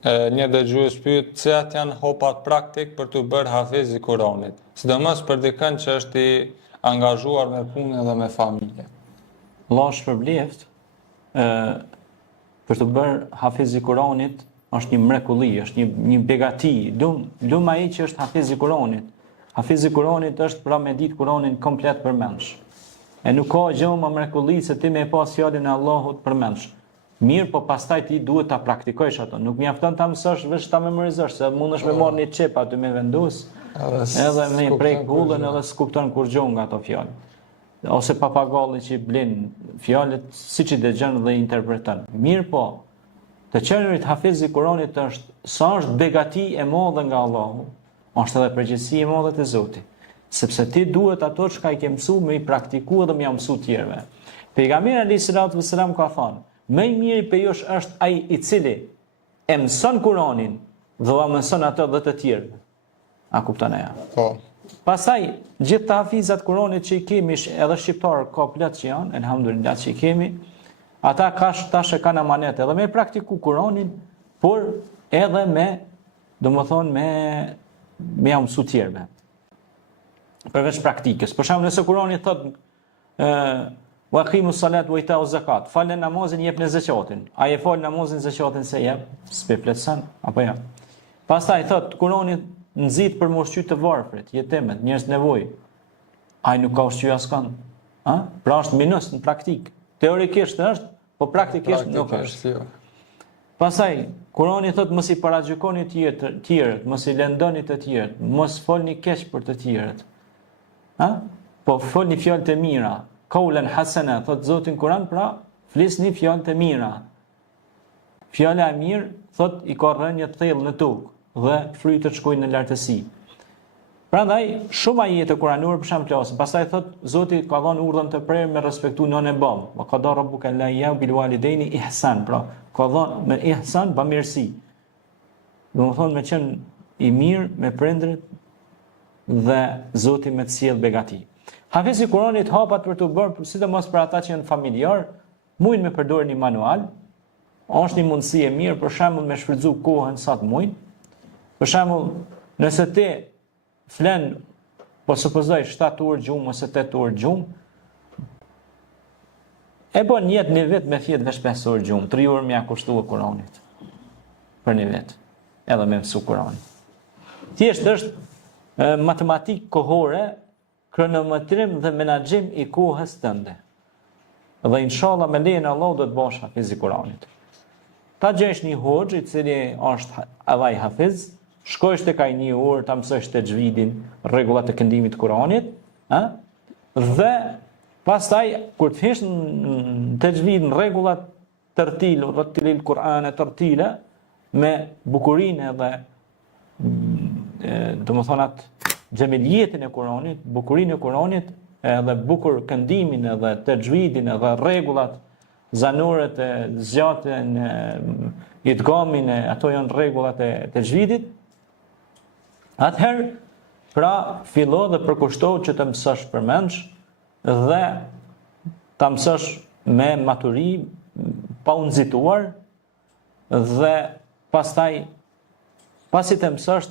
Një dëgjues pyet cilat janë hopat praktik për të bërë hafiz i Kuranit, sidomos për dikën që është i angazhuar me punë dhe me familje. Allah shpërbleft, për të bërë hafiz i Kuranit është një mrekulli, është një begati. Lum ai që është hafiz i Kuranit. Hafiz i Kuranit është pra me ditë Kuranin komplet përmendsh. E nuk ka gjë më mrekulli se ti me pas fjalën e Allahut përmendsh. Mirë, po pastaj ti duhet ta praktikojsh ato. Nuk mjafton ta mësosh veç ta memorizosh, se mundesh me marrë një çep aty me vendos, edhe me prek gullën edhe s'kupton kur gjë nga ato fjalë. Ose papagalli që blen fjalët siç i dëgjon dhe i interpreton. Mirë, po të qenurit hafiz i Kuranit është begati e madhe nga Allahu, është edhe përgjegjësi e madhe te Zoti, sepse ti duhet ato çka i ke mësuar me i praktikuar dhe me ia mësua tjerëve. Pejgamberi alayhis salatu vesselam ka thënë: më i miri për jush është ai i cili e mëson Kuranin dhe ua mëson ato dhe të tjerëve. A kupton ajo? Po. Pastaj gjithë të hafizat Kuranit që i kemi, edhe shqiptar ka plot që janë, elhamdulillah që i kemi, ata tash e kanë amanet edhe me praktiku Kuranin, por edhe me, domethënë me ia mësu tjerëve. Përveç praktikës. Për shembull, nëse Kurani thotë wa aqimus salat wa ita'u zakat, falën namazin, jepni zakatin. Ai e fal namazin, zakatin se jep, s'pe plotson apo jo. Pastaj thot Kurani nxit për më ushqy të varfrit, jetimet, njerëz nevojë. Ai nuk ka ushqy askënd. Pra është minus në praktik. Teorikisht është, po praktikisht nuk është. Pastaj Kurani thot mos i paragjykoni të tjerët, mos i lëndoni të tjerët, mos folni keq për të tjerët. Po folni fjalë të mira. Kaulen hasana, thot Zoti në Kur'an, pra flisni fjalë të mira. Fjala e mirë, thot i ka rënje të thellë në tokë dhe frytet shkojnë në lartësi. Prandaj shumë ajete kuranore për shemb klasën. Pastaj thot Zoti ka dhënë urdhën të prerë me respektu nënën e babën. Wa qada rabbuka alla bil walidaini ihsan, pra ka dhënë me ihsan bamirësi. Domethënë me qenë i mirë me prindërit dhe Zoti me të sjell begati. Hafizi i Kuranit hapat për të bërë, sidomos për ata që janë familjar, mujnë me përdorë një manual, është një mundësi e mirë, për shembull me shfrytzu kohën sa të mujnë. Për shembull, nëse ti flen, po supozoj 7 orë gjumë ose 8 orë gjumë, e bën jetë një vit me fjet veç 5 orë gjumë, 3 orë më ia kushtua Kuranit. Për një vit, edhe me mësu Kuranin. Thjesht është matematikë kohore, kronometrim dhe menaxhim i kohës tënde. Dhe inshallah me lejen e Allahut do të bësh hafiz i Kuranit. Ta gjesh një hoxh i cili është edhe hafiz, shkosh tek ai një orë ta mësosh tajvidin, rregullat e këndimit të Kuranit, dhe pastaj kur të fish në tajvidin rregullat tartil, rattilil Kur'an tartila me bukurinë dhe domethënë atë xhamiljetin e Kuranit, bukurinë e Kuranit, edhe bukur këndimin edhe tajvidin edhe rregullat zanore të zgjatjen idgamin, ato janë rregullat e tajvidit. Atëherë pra fillo dhe përkushtohu që të mësosh përmendsh dhe ta mësosh me maturi pa u nxituar dhe pastaj pasi të mësosh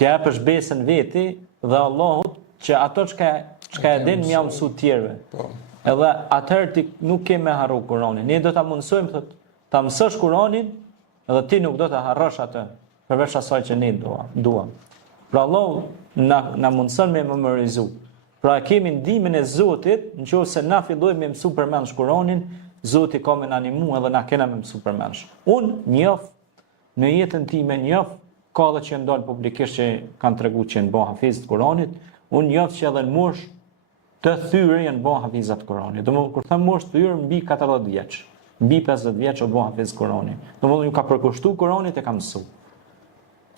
të japësh besën veti dhe Allahut që ato çka e din më mësu tjerëve. Edhe atëherë ti nuk ke me harru Kuranin. Ne do ta mundsojmë thotë ta mësosh Kuranin edhe ti nuk do ta harrosh atë, përveç asaj që ne duam. Pra Allahu na mundson me memorizu. Pra kemi ndihmën e Zotit, nëse na fillojmë me mësu përmendsh Kuranin, Zoti ka më animu edhe na kena me mësu përmendsh. Unë njoh në jetën time njoh ka dhe që ndalë publikisht që kanë tregu që janë bë hafiz të Kuranit, unë njoh që edhe në mosh të thyre janë bë hafizat të Kuranit. Domethënë kur them mosh të thyre mbi 40 vjeç, mbi 50 vjeç u bë hafiz Kuranit. Domethënë ju ka përkushtuar Kuranit e ka mësu.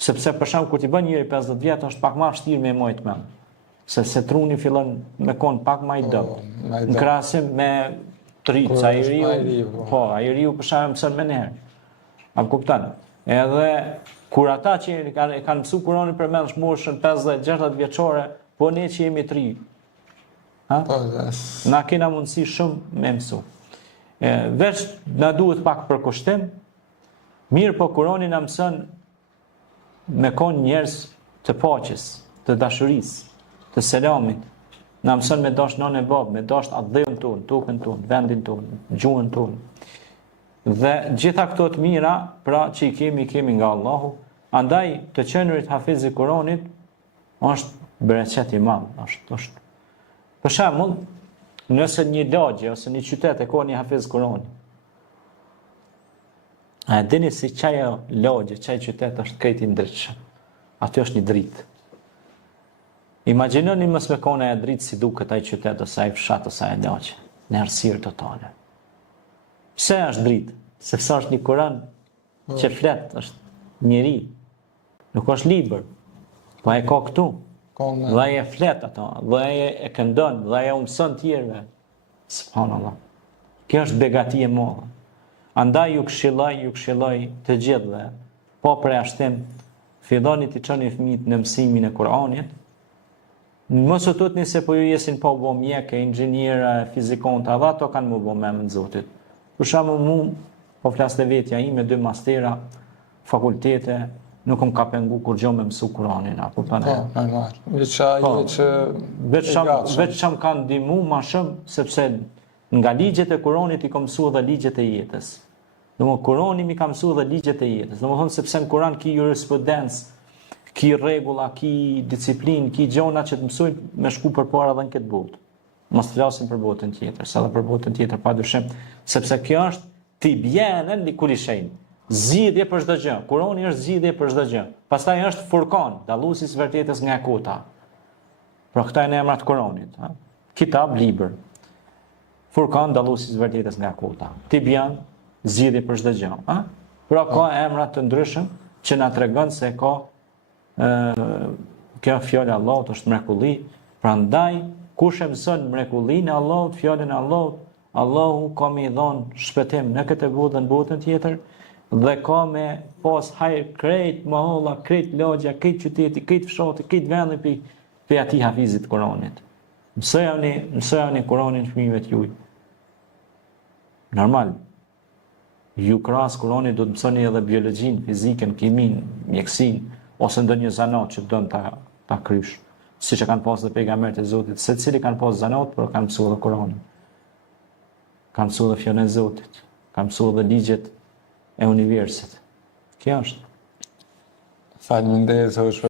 Sepse për shemb kur ti bën njëri 50 vjet është pak më vështirë me mojt mend. Sepse truni fillon me kon pak më i dobët. Në krahasim me tric, ai riu për shemb mëson më herë. A kupton? Edhe kur ata që kanë mësu Kuranin përmendsh moshën 50-60 vjeçore, po ne që jemi 3. Na kena mundësi shumë me mësu. Veç na duhet pak përkushtim Mirë, po Kurani na mëson me kon njerëz të paqes, të dashurisë, të selamit. Na mëson me dash nënë e babë, me dash adhën tonë, tokën tonë, vendin tonë, gjuhën tonë. Dhe gjitha këto të mira, pra që i kemi nga Allahu. Andaj të qenurit hafiz i Kuranit është bereqet i madh, është. Për shembull, nëse një lagje ose një qytet e ka një hafiz Kurani, a e dini si çaja lagje, çaj qytet është krejt i ndritshëm. Aty është një dritë. Imagjinoni mos me kone e dritë si duket ai qytet ose ai fshat ose ai lagje, në errësirë totale. Pse është dritë? Sepse është një Kur'an që flet, është njeri, nuk është libër, po ai ka këtu. Dhe ai e flet ato, dhe ai e këndon, dhe ai mëson tjerëve. Subhanallah. Kjo është begati e madhe. Andaj ju këshilloj të gjithëve, po përjashtim, filloni të çoni fëmijët në mësimin e Kur'anit. Mos u tutni se po ju jesin po bo mjekë, inxhiniera, fizikonta, dhe ato kanë më bo me emrin Zotit. Për shembull, mu po flas të vetja ime 2 mastera, fakultete, nuk ka pengu kur gjë me mësu Kur'anin, a kupton? Veçam kanë ndihmu më shumë sepse nga ligjet e Kur'anit i ka mësuar dhe ligjet e jetës. Domethënë Kur'ani mi ka mësuar dhe ligjet e jetës. Domethënë sepse në Kur'an ki jurisprudencë, ki rregulla, ki disiplinë, ki gjona që të mësojnë me shku përpara edhe në këtë botë. Mos flasim për botën tjetër, sa edhe për botën tjetër padyshim, sepse kjo është tibyanën li kulli shay. Zgjidhje për çdo gjë. Kurani është zgjidhje për çdo gjë. Pastaj është Furqan, dalluesi i vërtetës nga e kota. Pra këta janë emrat e Kuranit, ha? Kitab, libër. Furqan, dalluesi i vërtetës nga e kota. Tibyan, zgjidhje për çdo gjë, ha? Pra ka emra të ndryshëm që na tregon se ka kjo fjalë e Allahut është mrekulli. Prandaj kush e mëson mrekullinë e Allahut, fjalën e Allahut, Allahu ka më dhënë shpëtim në këtë botë dhe në botën tjetër, dhe ka me pas hajër krejt moholla, krejt lagja, krejt qyteti, krejt fshati, krejt vendi për atij hafizit Kuranit. Mësojani Kuranin fëmijëve të juaj. Normal. Ju krahas Kuranit do të mësoni edhe biologjinë, fizikën, kimin, mjekësinë, ose ndonjë zanat që don ta krysh. Siç e kanë pasur dhe pejgamberët e Zotit, secili kanë pasur zanat, por kanë mësuar dhe Kuranin. Kanë mësuar dhe fjalën e Zotit, kanë mësuar dhe ligjet e universit. Kjo është. Faleminderit.